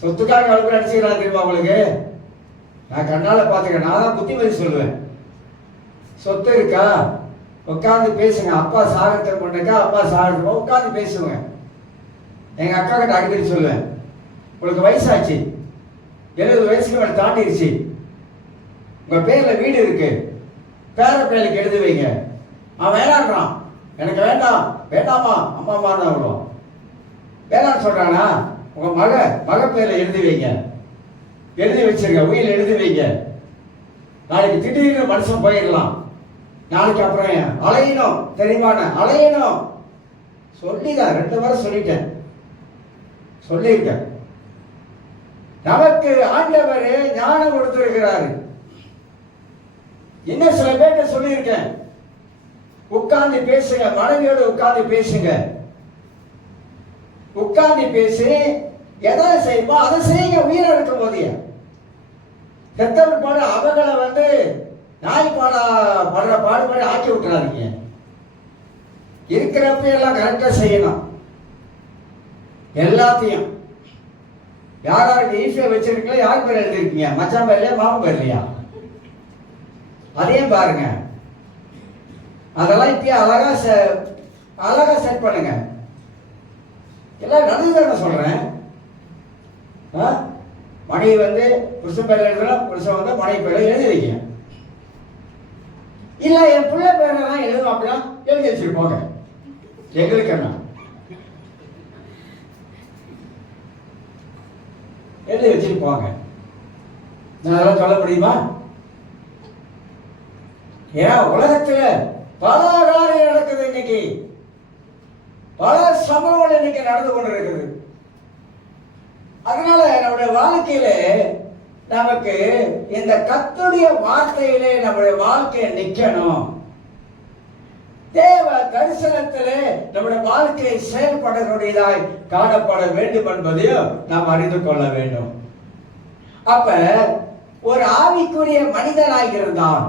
சொத்துக்காக வளர்ப்பு அடிச்சுக்கிறான் தெரியுமா உங்களுக்கு? நான் கண்ணால பாத்துக்கிறேன். நான் தான் புத்திமதி சொல்லுவேன். சொத்து இருக்கா, உட்காந்து பேசுங்க. அப்பா சாகத்திரம் பண்ணக்கா, அப்பா சாகத்திரம் உட்காந்து பேசுவேன். எங்க அக்கா கிட்ட அடிக்கடி சொல்லுவேன், உங்களுக்கு வயசாச்சு, 70 வயசுக்கு மேல தாண்டிருச்சு, உங்க பேர்ல வீடு இருக்கு, பேர பிள்ளைக்கு எழுதி வைங்க. அவன் வேணான்றான், எனக்கு வேண்டாம், வேண்டாமா அம்மா அம்மா தான் வேணான்னு சொல்றானா, உங்க மக பேர்ல எழுதி வைங்க, எழுதி வச்சிருங்க, உயிர் எழுதி வைங்க. நாளைக்கு திடீர்னு மனுஷன் போயிடலாம், நாளைக்கு அப்புறம் அலையணும், தெரியுமா, அலையணும் சொல்லிதான் 2 முறை சொல்லிட்டேன். சொல்லியிருக்கேன். நமக்கு ஆண்டவர் ஞானம் கொடுத்திருக்கிறாரு. இன்னும் சில பேர்ட்ட சொல்லியிருக்கேன், உட்கார்ந்து பேசுங்க, மனைவியோடு உட்கார்ந்து பேசுங்க. உட்கார்ந்து பேசி எதை செய்யுமோ அதை செய்யுங்க. உயிரை இருக்கும் போதே செத்தவர் பாடு அவங்களை நாய் படுற பாடுபாடு ஆக்கி விட்டுறாதீங்க. இருக்கிறப்ப எல்லாம் கரெக்டா செய்யணும். எல்லாத்தையும் யாராருக்கு ஈஸியா வச்சிருக்கீங்களோ யார் பேர் எழுதிருக்கீங்க? மச்சான் பேர்லையா மாமன் பேர்லையா? அதையும் பாருங்க. அதெல்லாம் இப்பயே அழகா செட் பண்ணுங்க. எல்லாம் நடந்துதானே சொல்றேன். மனைவி புருஷன் பேர்ல எழுதலாம், புருஷன் மனைவி பேர்ல எழுதி வைக்க. இல்ல என் பிள்ளை பேரெல்லாம் எழுதும் அப்படின்னா எழுதி வச்சிருப்போங்க. எங்களுக்கு என்ன எழுதி வச்சிருப்பாங்க. நான் அதெல்லாம் சொல்ல முடியுமா? ஏன் உலகத்துல பல காரியம் நடக்குது. இன்னைக்கு பல சம்பவங்கள் இன்னைக்கு நடந்து கொண்டிருக்குது. அதனால நம்முடைய வாழ்க்கையில நமக்கு இந்த கர்த்தருடைய வார்த்தையிலே நம்முடைய வாழ்க்கையை நிக்கணும். தேவ தரிசனத்திலே நம்முடைய வாழ்க்கையை செயல்படக்கூடியதாய் காணப்பட வேண்டும் என்பதையும் நாம் அறிந்து கொள்ள வேண்டும். அப்ப ஒரு ஆவிக்குரிய மனிதனாக இருந்தால்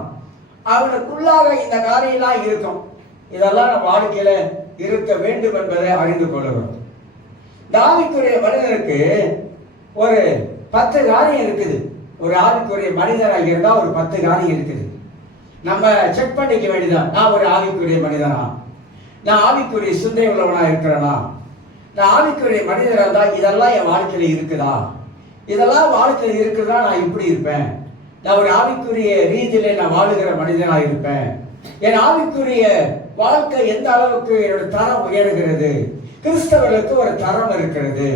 அவனுக்குள்ளாக இந்த காரியெல்லாம் இருக்கும். இதெல்லாம் நம்ம வாழ்க்கையில இருக்க வேண்டும் என்பதை அறிந்து கொள்ளுகிறோம். இந்த ஆவிக்குரிய மனிதனுக்கு ஒரு 10 காரியம் இருக்குது. ஒரு ஆவிக்குரிய மனிதனாக இருந்தா ஒரு 10 காரியம் இருக்குது. நம்ம செக் பண்ணிக்க வேண்டியதான். நான் ஒரு ஆவிக்குரிய மனிதனா? நான் ஆவிக்குரிய சிந்தை உள்ளவனா இருக்கிறேனா? நான் ஆவிக்குரிய மனிதனா இருந்தா இதெல்லாம் என் வாழ்க்கையில இருக்குதா? இதெல்லாம் வாழ்க்கையில் இருக்குதா? நான் இப்படி இருப்பேன். நான் ஒரு ஆவிக்குரிய ரீதியில நான் வாழுகிற மனிதனாக இருப்பேன். என் ஆவிக்குரிய வாழ்க்கை எந்த அளவுக்கு என்னோட தரம் உயர்கிறது? கிறிஸ்தவர்களுக்கு ஒரு தரம் இருக்கிறது,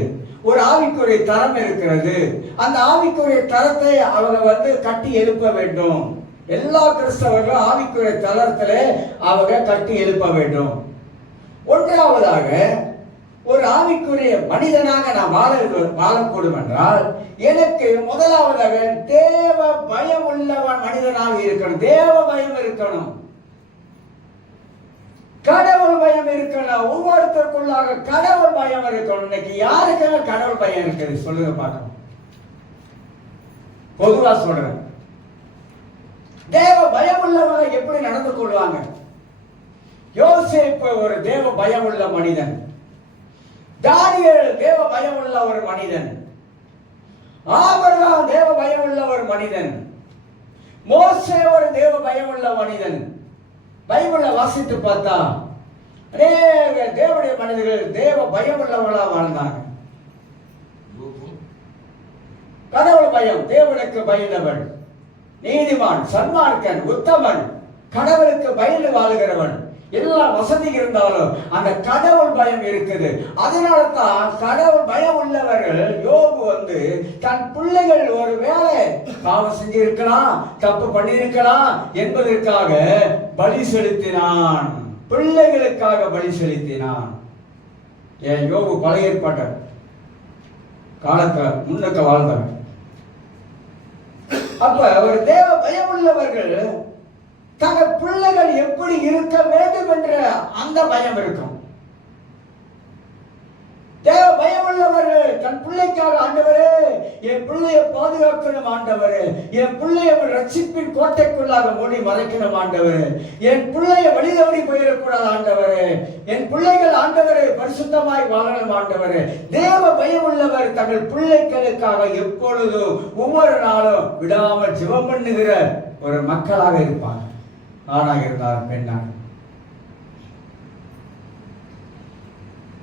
ஒரு ஆவிக்குரிய தரம் இருக்கிறது. அந்த ஆவிக்குரிய தரத்தை அவங்க கட்டி எழுப்ப வேண்டும். எல்லா கிறிஸ்தவர்களும் ஆவிக்குரிய தளத்திலே அவங்க கட்டி எழுப்ப வேண்டும். ஒன்றாவதாக ஒரு ஆவிக்குரிய மனிதனாக நான் வாழக்கூடும் என்றால் எனக்கு முதலாவதாக தேவ பயம் உள்ளவன் மனிதனாக இருக்கணும். தேவ பயம் இருக்கணும், கடவுள் பயம் இருக்கணும். ஒவ்வொருத்தருக்குள்ளாக கடவுள் பயம் இருக்கணும். இன்னைக்கு யாருக்காக கடவுள் பயம் இருக்குது சொல்லுங்க பார்க்கணும். பொதுவா சொல்றேன். தேவ பயம் உள்ளவங்க எப்படி நடந்து கொள்வாங்க? யோசேப்பு ஒரு தேவ பயம் உள்ள மனிதன். தானியேல் தேவ பயம் உள்ள ஒரு மனிதன். ஆபிரகாம் தேவ பயம் உள்ள ஒரு மனிதன். மோசே ஒரு தேவ பயம் உள்ள மனிதன். பைபிளை வாசித்து பார்த்தா அநேக தேவனுடைய மனிதர்கள் தேவ பயம் உள்ளவர்களா வாழ்ந்தாங்க. கடவுள் பயம், தேவனுக்கு பயந்தவன், நீதிமான், சன்மார்க்கன், உத்தமன், கடவுளுக்கு பயந்து வாழுகிறவன். எல்லா வசதி இருந்தாலும் அந்த கடவுள் பயம் இருக்குது. அதனால தான் கடவுள் பயம் உள்ளவர்கள் யோபு தன் பிள்ளைகள் ஒரு வேலை பாவம் செஞ்சிருக்கலாம், தப்பு பண்ணியிருக்கலாம் என்பதற்காக பலி செலுத்தினான். பிள்ளைகளுக்காக பலி செலுத்தினான். என் யோபு பழைய ஏற்பாட்ட காலத்துல முன்னுக்க வாழ்ந்தவன். அப்ப ஒரு தேவ பயம் உள்ளவர்கள் தங்கள் பிள்ளைகள் எப்படி இருக்க வேண்டும் என்ற அந்த பயம் இருக்கும். தேவ பயம் உள்ளவர்கள் தன் பிள்ளைக்காக, ஆண்டவரே என் பிள்ளையை பாதுகாக்கணும், ஆண்டவரே என் பிள்ளையை ரட்சிப்பின் கோட்டைக்குள்ளாக மூடி மறைக்கணும், ஆண்டவரே என் பிள்ளையை வழிதவறி போயிடக்கூடாது, ஆண்டவரே என் பிள்ளைகள் ஆண்டவரே பரிசுத்தமாய் வாழணும், ஆண்டவரே. தேவ பயம் உள்ளவர் தங்கள் பிள்ளைகளுக்காக எப்பொழுதும் ஒவ்வொரு நாளும் விடாமல் ஜெபம் பண்ணுகிற ஒரு மக்களாக இருப்பாங்க. ஆணாக இருந்தார், பெண்ணாக.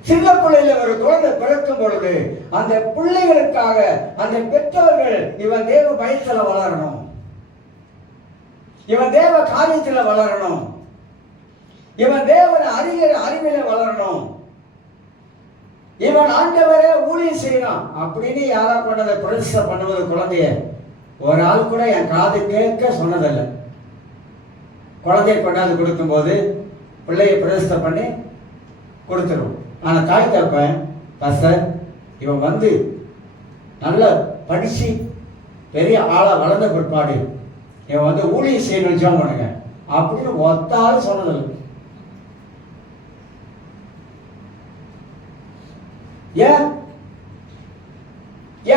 சின்ன பிள்ளையில ஒரு குழந்தை பிறக்கும் பொழுது அந்த பிள்ளைகளுக்காக அந்த பெற்றோர்கள் இவன் தேவ பயத்துல வளரணும், இவன் தேவ காரியத்துல வளரணும், இவன் தேவன் அறிவில வளரணும், இவன் ஆண்டவரே ஊழியம் செய்யணும் அப்படின்னு யாரா கொண்டதை பிரதிஷ்டை பண்ணுவது குழந்தைய ஒரு ஆள் கூட என் காது கேட்க சொன்னதில்லை. குழந்தைய கொண்டாந்து கொடுக்கும் போது பிள்ளைய பிரதிஷ்டை பண்ணி கொடுத்துருவோம். ஆனால் தாய் தப்பேன் பாஸ்டர் இவன் வந்து நல்ல படிச்சு பெரிய ஆளா வளர்ந்த பிற்பாடு இவன் வந்து ஊழியம் செய்யணும் ஜெபம் பண்ணுங்க அப்படின்னு ஒத்தாலும் சொன்னதில்லை. ஏன்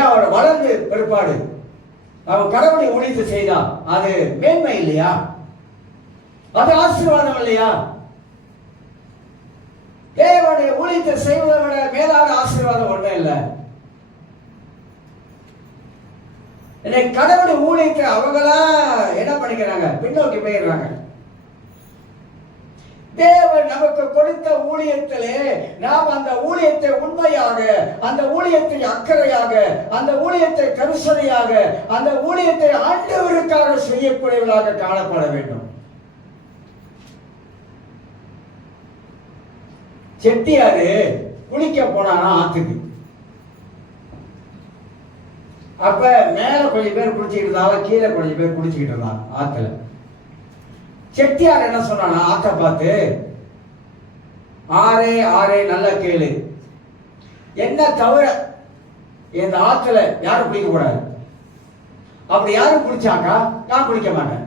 அவனை வளர்ந்து பிற்பாடு அவன் கடவுளை ஊழியத்தை செய்தான், அது மேன்மை இல்லையா? அது ஆசீர்வாதம் இல்லையா? தேவனுடைய ஊழியத்தை செய்வதை விட மேலான ஆசீர்வாதம் ஒன்றும் இல்லை. இன்னைக்கு கடவுளுடைய ஊழியத்தை அவங்களா என்ன பண்ணிக்கிறாங்க? பின்னோக்கி போயிடுறாங்க. தேவன் நமக்கு கொடுத்த ஊழியத்திலே நாம் அந்த ஊழியத்தை உண்மையாக, அந்த ஊழியத்தை அக்கறையாக, அந்த ஊழியத்தை கரிசனையாக, அந்த ஊழியத்தை ஆண்டவருக்காக செய்யக்கூடியவர்களாக காணப்பட வேண்டும். செட்டியாரு குளிக்க போனானா ஆத்துக்கு. அப்ப மேல கொஞ்சம் பேர் குளிச்சுக்கிட்டு இருந்தாங்க, கீழே கொஞ்சம் பேர் குளிச்சுக்கிட்டு இருந்தாங்க ஆத்துல. செட்டியார் என்ன சொன்னானா ஆத்த பார்த்து, ஆரே ஆரே நல்ல கேளு, என்ன தவிர இந்த ஆத்துல யாரும் குளிக்க கூடாது. அப்படி யாரும் குளிச்சாக்கா நான் குளிக்க மாட்டேன்,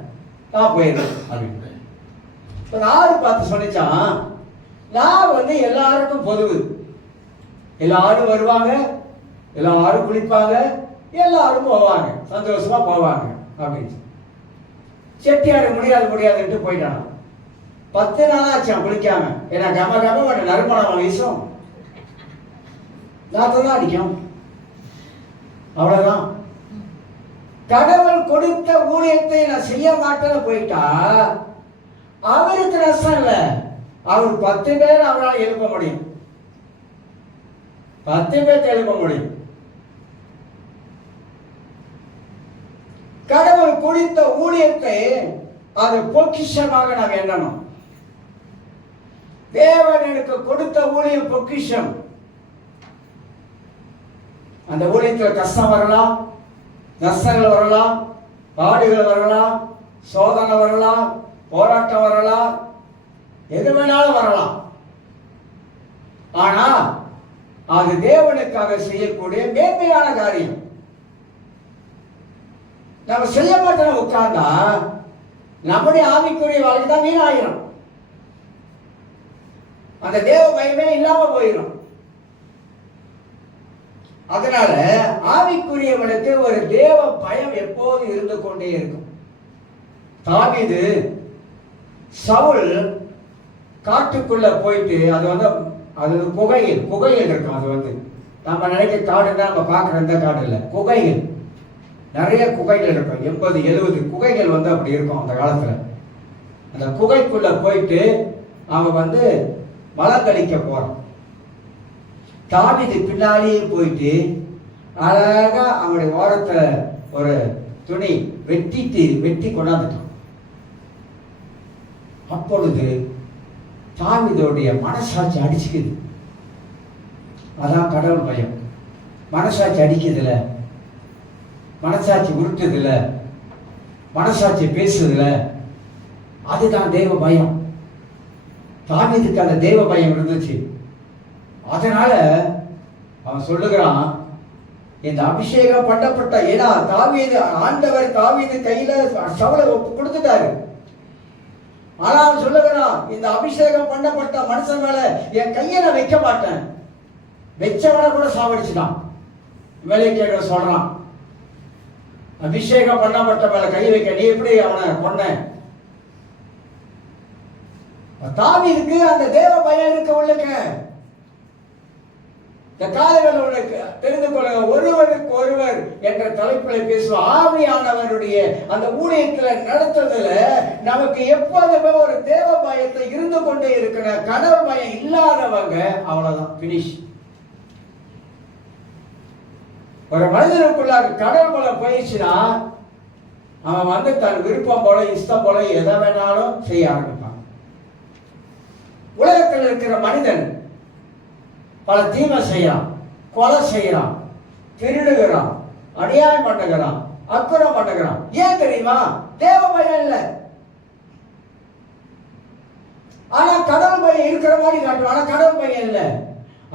நான் போயிடுறேன் அப்படின்னு. இப்ப ஆறு பார்த்து சொன்னிச்சான், நான் வந்து எல்லாருக்கும் பொதுவு, எல்லாரும் வருவாங்க, எல்லாரும் குளிப்பாங்க, எல்லாரும் போவாங்க, சந்தோஷமா போவாங்க அப்படின்னு. செட்டியாரு முடியாதுன்ட்டு போயிட்டான். 10 நாளாச்சான் குளிக்காம. ஏன்னா கம கம நறுமணம் வீசும், நாத்தான் அடிக்கும், அவ்வளவுதான். கடவுள் கொடுத்த ஊழியத்தை நான் செய்ய மாட்டேன்னு போயிட்டா அவருக்கு நஷ்டம் இல்லை. அவர் 10 பேர் அவரால் எழுப்ப முடியும், 10 பேர்த்த எழுப்ப முடியும். கடவுள் கொடுத்த ஊழியத்தை அது பொக்கிஷமாக நாம் எண்ணணும். தேவன் எனக்கு கொடுத்த ஊழியம் பொக்கிஷம். அந்த ஊழியத்தில் கஷ்டம் வரலாம், நஷ்டங்கள் வரலாம், பாடுகள் வரலாம், சோதனை வரலாம், போராட்டம் வரலாம், எது வேணாலும் வரலாம். ஆனா அது தேவனுக்காக செய்யக்கூடிய மேன்மையான காரியம். நம்ம செய்ய மாட்டோம் உட்கார்ந்தா நம்முடைய ஆவிக்குரிய வாழ்க்கை தான் வீணாயிரும், அந்த தேவ பயமே இல்லாம போயிடும். அதனால ஆவிக்குரியவனுக்கு ஒரு தேவ பயம் எப்போது இருந்து கொண்டே இருக்கும். தாவீது சவுல் காட்டுக்குள்ள போயிட்டு, அது வந்து அது குகையில் இருக்கும். அது வந்து நம்ம நினைக்க காடுன்னா நம்ம பார்க்குற எந்த காடு இல்லை, குகைகள், நிறைய குகைகள் இருக்கும். 80-70 குகைகள் வந்து அப்படி இருக்கும் அந்த காலத்துல. அந்த குகைக்குள்ள போயிட்டு அவன் வந்து மலங்கழிக்க போறான். தாவீது பின்னாலேயே போயிட்டு அழகா அவனுடைய ஓரத்தை ஒரு துணி வெட்டி கொண்டாந்துட்டான். அப்பொழுது தாவீதுடைய மனசாட்சி அடிச்சுக்குது. அதான் கடவுள் பயம். மனசாட்சி அடிக்குதுல, மனசாட்சி உருட்டுதுல, மனசாட்சி பேசுதுல, அதுதான் தேவ பயம். தாவீதுக்கு அந்த தேவ பயம் இருந்துச்சு. அதனால அவன் சொல்லுகிறான், இந்த அபிஷேகம் பண்ணப்பட்ட, ஏன்னா தாவீது ஆண்டவர் தாவீது கையில சவுலை கொடுத்துட்டாரு. ஆனா அவன் சொல்லுகிறான், இந்த அபிஷேகம் பண்ணப்பட்ட மனுஷன் மேல என் கையை நான் வைக்க மாட்டேன். வெச்சவனை கூட சாவடிச்சுட்டான். வேலைக்கு சொல்றான், அபிஷேகம் பண்ணப்பட்ட மேல கை வைக்க நீ எப்படி அவனை கொன்ன? தாவீதுக்கு அந்த தேவ பயம் இருக்க உள்ளுக்க. இந்த காலையில் உனக்கு தெரிந்து கொள்ள, ஒருவருக்கு ஒருவர் என்ற தலைப்பில் பேசுவ ஆவியானவருடைய அந்த ஊழியத்தில் நடத்துறதுல நமக்கு எப்போதுமே ஒரு தேவ பயத்தை இருந்து கொண்டே இருக்கிற. கடவுள் பயம் இல்லாதவங்க அவ்வளவுதான், பினிஷ். ஒரு மனிதனுக்குள்ளாக கடவுள் பலம் போயிடுச்சுன்னா அவன் வந்து தன் விருப்பம் போல இஷ்டம் போல எதை வேணாலும் செய்ய ஆரம்பிப்பான். உலகத்தில் இருக்கிற மனிதன் பல தீமை செய்யறான், கொலை செய்யறான், திருடுகிறான், அநியாயம் பண்ணுகிறான், அக்குறம் பண்ணுகிறான். ஏன் தெரியுமா? தேவ பயம் இல்லை. ஆனா கடவுள் பயம் இருக்கிற மாதிரி காட்டும். ஆனா கடவுள் பயம் இல்லை.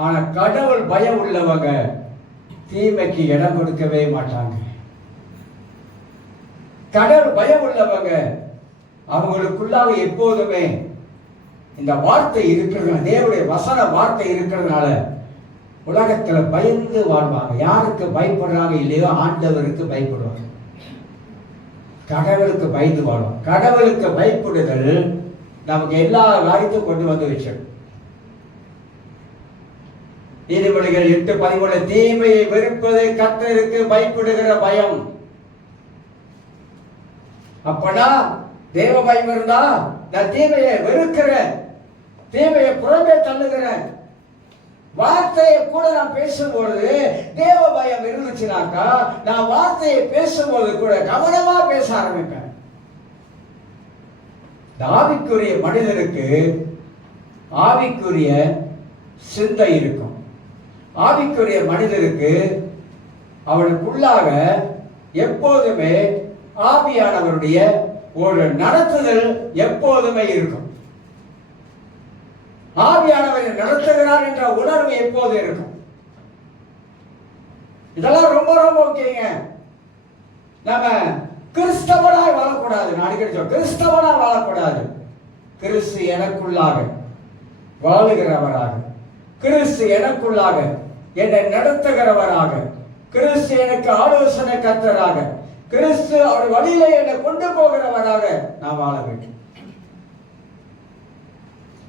ஆனா கடவுள் பயம் உள்ளவங்க தீமைக்கு இடம் கொடுக்கவே மாட்டாங்க. கடவுள் பயம் உள்ளவங்க, அவங்களுக்குள்ளாக எப்போதுமே இந்த வார்த்தை இருக்கிறதுனால, தேவனுடைய வசன வார்த்தை இருக்கிறதுனால உலகத்துல பயந்து வாழ்வாங்க. யாருக்கு பயப்படுறாங்க இல்லையோ ஆண்டவருக்கு பயப்படுவாங்க, கடவுளுக்கு பயந்து வாழ்வாங்க. கடவுளுக்கு பயப்படுதல் நமக்கு எல்லா காரியத்தையும் கொண்டு வந்து வச்சிடும். நீதிமொழிகள் 8:13 தீமையை வெறுப்பது கர்த்தருக்கு பயப்படுகிற பயம். அப்படா தேவ பயம் இருந்தா நான் தீமையை வெறுக்கிறேன், தீமையை புறமே தள்ளுகிறேன். வார்த்தையை கூட நான் பேசும்பொழுது தேவ பயம் இருந்துச்சுனாக்கா நான் வார்த்தையை பேசும்போது கூட கவனமா பேச ஆரம்பிப்பேன். ஆவிக்குரிய மனிதனுக்கு ஆவிக்குரிய சிந்தை இருக்கும். ஆவிக்குரிய மனிதனுக்கு அவனுக்குள்ளாக எப்போதுமே ஆவியானவருடைய ஒரு நடத்துதல் எப்போதுமே இருக்கும். ஆவியானவரை நடத்துகிறார் என்ற உணர்வு எப்போது இருக்கும். இதெல்லாம் ரொம்ப ரொம்ப முக்கியங்க. நம்ம கிறிஸ்தவனாய் வாழக்கூடாது. நான் அடிக்கடி சொல்றேன், கிறிஸ்தவனாய் வாழக்கூடாது. கிறிஸ்து எனக்குள்ளாக வாழுகிறவராக, கிறிஸ்து எனக்குள்ளாக என்னை நடத்துகிறவராக, கிறிஸ்து எனக்கு ஆலோசனை கர்த்தராக, கிறிஸ்து அவர் வழியிலே என்னை கொண்டு போகிறவராக நான் வாழ வேண்டும்.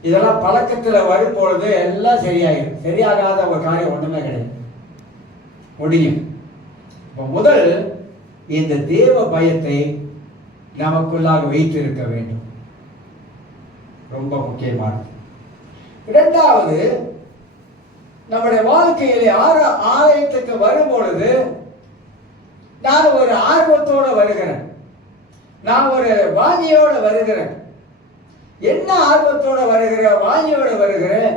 இதெல்லாம் பழக்கத்துல வரும்பொழுது எல்லாம் சரியாயிடும். சரியாகாத ஒரு காரியம் ஒண்ணுமே கிடையாது, முடியும். இப்ப முதல் இந்த தேவ பயத்தை நமக்குள்ளாக வைத்திருக்க வேண்டும், ரொம்ப முக்கியமானது. இரண்டாவது, நம்முடைய வாழ்க்கையிலே ஆலயத்துக்கு வரும்பொழுது நான் ஒரு ஆர்வத்தோட வருகிறேன், நான் ஒரு வாஞ்சியோட வருகிறேன். என்ன ஆர்வத்தோட வருகிற, வாஞ்சியோட வருகிறேன்?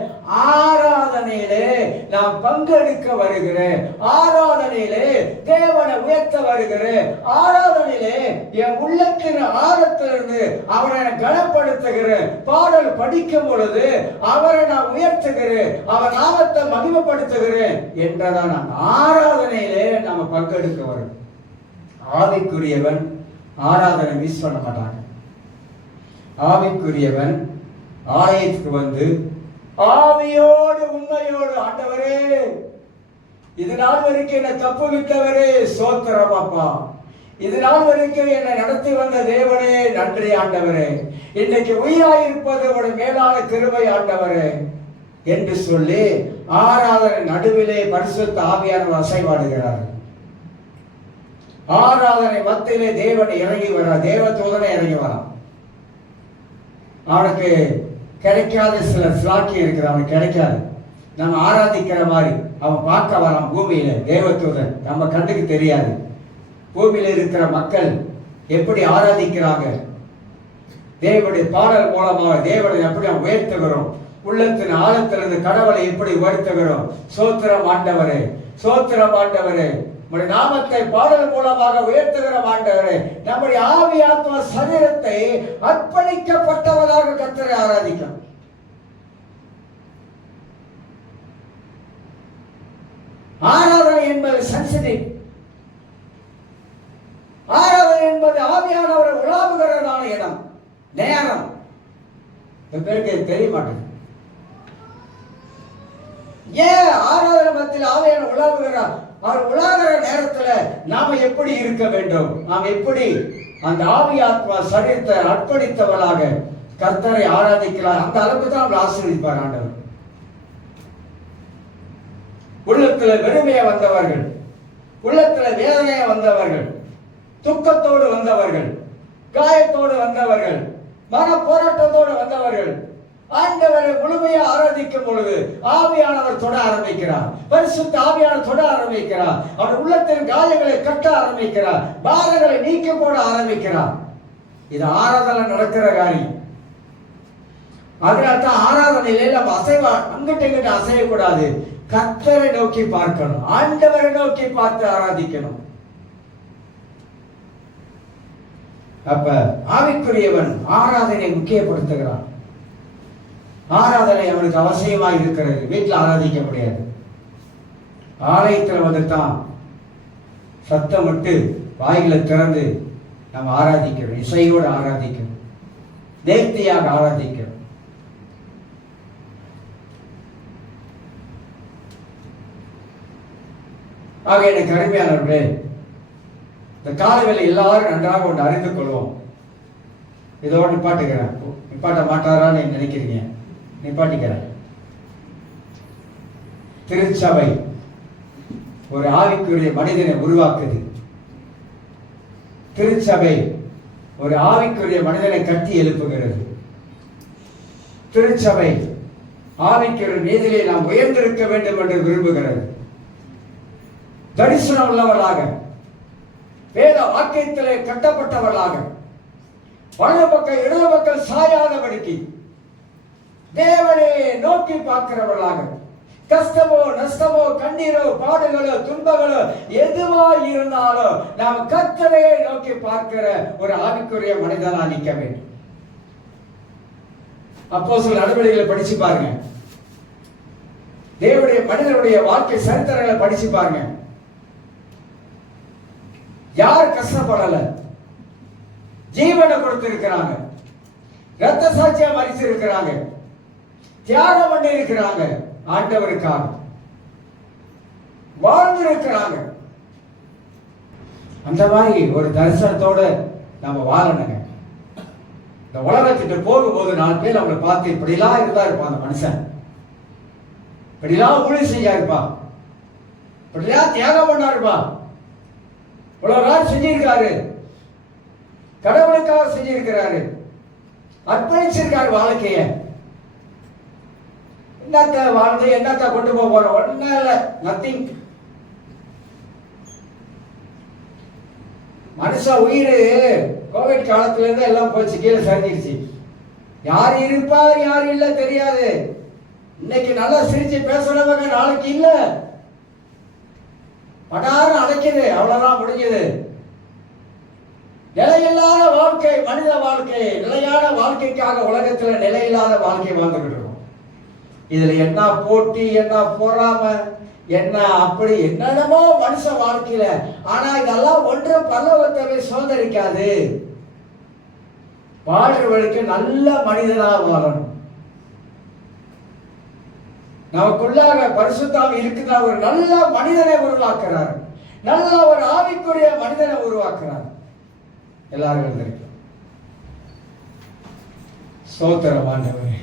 ஆராதனையிலே நான் பங்கெடுக்க வருகிறேன், ஆராதனையிலே தேவனை உயர்த்த வருகிறேன், ஆராதனையிலே என் உள்ளத்தின் ஆழத்திலிருந்து அவரை கனப்படுத்துகிறேன். பாடல் படிக்கும் பொழுது அவரை நான் உயர்த்துகிறேன், அவர் நாமத்தை மகிமைப்படுத்துகிறேன் என்றதான் நான் ஆராதனையிலே நாம பங்கெடுக்க வரும். ஆவிக்குரியவன் ஆராதனை மிஸ் பண்ண மாட்டாங்க. ஆவிக்குரியவன் ஆலயத்துக்கு வந்து ஆவியோடு உண்மையோடு, ஆண்டவரே இது நாள் வரைக்கும் என்னை தப்பு விட்டவரே சோத்திரம் அப்பா, இது நாள் வரைக்கும் என்னை நடத்தி வந்த தேவனே நன்றி ஆண்டவரே, இன்னைக்கு உயிராயிருப்பது ஒரு மேலான கிருபை ஆண்டவரே என்று சொல்லி ஆராதனை நடுவிலே பரிசுத்த ஆவியானவர் அசைவாடுகிறார்கள். ஆராதனை மத்தியிலே தேவன் இறங்கி வர, தேவ தூதனை இறங்கி வரான். அவனுக்கு கிடைக்காத சில ஸ்லாக்கி இருக்கிற, அவனுக்கு கிடைக்காது. நம்ம ஆராதிக்கிற மாதிரி அவன் பார்க்க வரான் பூமியில, தேவதூதன். நம்ம கண்ணுக்கு தெரியாது. பூமியில இருக்கிற மக்கள் எப்படி ஆராதிக்கிறாங்க, தேவனுடைய பாடல் மூலமாக தேவனை எப்படி உயர்த்துகிறோம், உள்ளத்தின் ஆழத்திலிருந்து கடவுளை எப்படி உயர்த்துகிறோம். சோத்திரம் ஆண்டவரே, சோத்திரம் ஆண்டவரே, நம்முடைய நாமத்தை பாடல் மூலமாக உயர்த்துகிற ஆண்டவரே. நம்முடைய ஆவி ஆத்மா சரீரத்தை அர்ப்பணிக்கப்பட்டவராக கர்த்தரை ஆராதிக்கும். ஆராதனை என்பது சென்சிட்டிவ். ஆராதனை என்பது ஆவியானவரை உலாவுகிறதான இடம், நேரம். பேருக்கு தெரிய மாட்டேங்குது. ஏன் ஆராதனை மத்தியில் ஆவியான உலாவுகிறார்? அவர் உலாகிற நேரத்துல நாம எப்படி இருக்க வேண்டும், நாம் எப்படி அந்த ஆவி ஆத்மா சரீரத்தை அர்ப்பணித்தவளாக கர்த்தரை ஆராதிக்கிறார். அந்த அளவுக்கு தான் அவங்களை ஆசீர்வதிப்பார் ஆண்டவர். உள்ளத்துல வெறுமையா வந்தவர்கள், உள்ளத்துல வேதனையா வந்தவர்கள், துக்கத்தோடு வந்தவர்கள், காயத்தோடு வந்தவர்கள், மன போராட்டத்தோடு வந்தவர்கள் ஆண்டவரை முழுமையா ஆராதிக்கும் பொழுது ஆவியானவர் தொட ஆரம்பிக்கிறார். பரிசுத்த ஆவியானவர் தொட ஆரம்பிக்கிறார். அவர் உள்ளத்தின் காயங்களை கட்ட ஆரம்பிக்கிறார், பாரங்களை நீக்கி போட ஆரம்பிக்கிறார். இது ஆராதனை நடக்கிற காரியம். அதனால தான் ஆராதனையிலே நம்ம அங்கிட்ட இங்கிட்ட அசையக்கூடாது. கர்த்தரை நோக்கி பார்க்கணும், ஆண்டவரை நோக்கி பார்த்து ஆராதிக்கணும். அப்ப ஆவிக்குரியவன் ஆராதனை முக்கியப்படுத்துகிறான். ஆராதனை அவனுக்கு அவசியமாக இருக்கிறது. வீட்டில் ஆராதிக்க முடியாது. ஆலயத்தில் வந்துட்டான் சத்தமிட்டு வாய்களை திறந்து நம்ம ஆராதிக்கிறோம், இசையோடு ஆராதிக்கிறோம், நேர்த்தியாக ஆராதிக்கிறோம். ஆக எனக்கு அருமையானவர்களே, இந்த காலவேளை எல்லாரும் நன்றாக ஒன்று அறிந்து கொள்வோம். இதோடு நிப்பாட்டுக்கிறேன். நிப்பாட்ட மாட்டாரான்னு நினைக்கிறீங்க? நிப்பாட்டிக்கிறேன். திருச்சபை ஒரு ஆவிக்குரிய மனிதனை உருவாக்குது. திருச்சபை ஒரு ஆவிக்குரிய மனிதனை கட்டி எழுப்புகிறது. திருச்சபை ஆவிக்குரிய நீதியிலே நாம் உயர்ந்திருக்க வேண்டும் என்று விரும்புகிறது. தரிசனம் உள்ளவர்களாக, வேத வாக்கியத்திலே கட்டப்பட்டவர்களாக, வலது பக்கம் இடது பக்கம் சாயாதபடிக்கு தேவனை நோக்கி பார்க்கிறவர்களாக, கஷ்டமோ நஷ்டமோ கண்ணீரோ பாடுகளோ துன்பங்களோ எதுவா இருந்தாலும் நாம் கர்த்தரையே நோக்கி பார்க்கிற ஒரு ஆவிக்குரிய மனிதனா நிற்க வேண்டும். அப்போஸ்தலர் நடவடிக்கைகளை படிச்சு பாருங்க, தேவனுடைய மனிதனுடைய வாழ்க்கை சரித்திரங்களை படிச்சு பாருங்க. யார் கஷ்டப்படல, ஜீவனை கொடுத்திருக்கிறாங்க, ரத்த சாட்சியா மரிச்சிருக்கிறாங்க, தியாகம் பண்ணி இருக்கிறாங்க, ஆண்டவருக்காக வாழ்ந்திருக்கிறாங்க. அந்த மாதிரி ஒரு தரிசனத்தோட நம்ம வாழணுங்க. இந்த உலகத்திட்டு போகும்போது 4 பேர் அவங்களை பார்த்து இப்படிலாம் இருந்தா இருப்பான் அந்த மனுஷன், இப்படிலாம் ஊழி செய்யா இருப்பா, இப்படிலாம் தியாகம் பண்ணா இருப்பா, இவ்வளவு நாள் செஞ்சிருக்காரு, கடவுளுக்காக செஞ்சிருக்கிறாரு, அர்ப்பணிச்சிருக்காரு வாழ்க்கைய. என்னத்த வாழ்ந்து என்னத்த கொண்டு போறோம்? ஒன்னும் இல்ல, நத்திங். மனுஷ உயிர் கோவிட் காலத்துல இருந்து எல்லாம் போச்சு, கீழே சரிஞ்சிருச்சு. யார் இருப்பா யார் இல்ல தெரியாது. இன்னைக்கு நல்லா சிரிச்சு பேசுறவங்க நாளைக்கு இல்ல, படாரம் அடைக்குது, அவ்வளவுதான் முடிஞ்சது. நிலையில்லாத வாழ்க்கை, மனித வாழ்க்கை, நிலையான வாழ்க்கைக்காக உலகத்துல நிலையில்லாத வாழ்க்கை வாழ்ந்துகிட்டு இருக்கோம். இதுல என்ன போட்டி, என்ன பொறாம, என்ன அப்படி என்னென்னமோ மனுஷ வாழ்க்கையில. ஆனா இதெல்லாம் ஒன்றும் பரலோகத்தை சுதந்திரிக்காது. வாழ்றவர்களுக்கு நல்ல மனிதனா வாழணும். நமக்குள்ளாக பரிசுத்தாவி இருக்குதா, ஒரு நல்ல மனிதனை உருவாக்குறார், நல்ல ஒரு ஆவிக்குரிய மனிதனை உருவாக்குறார். எல்லாரும் இருந்திருக்கும். ஸ்தோத்திரம் ஆண்டவரே.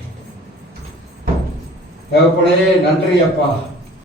தகப்பனே நன்றி அப்பா.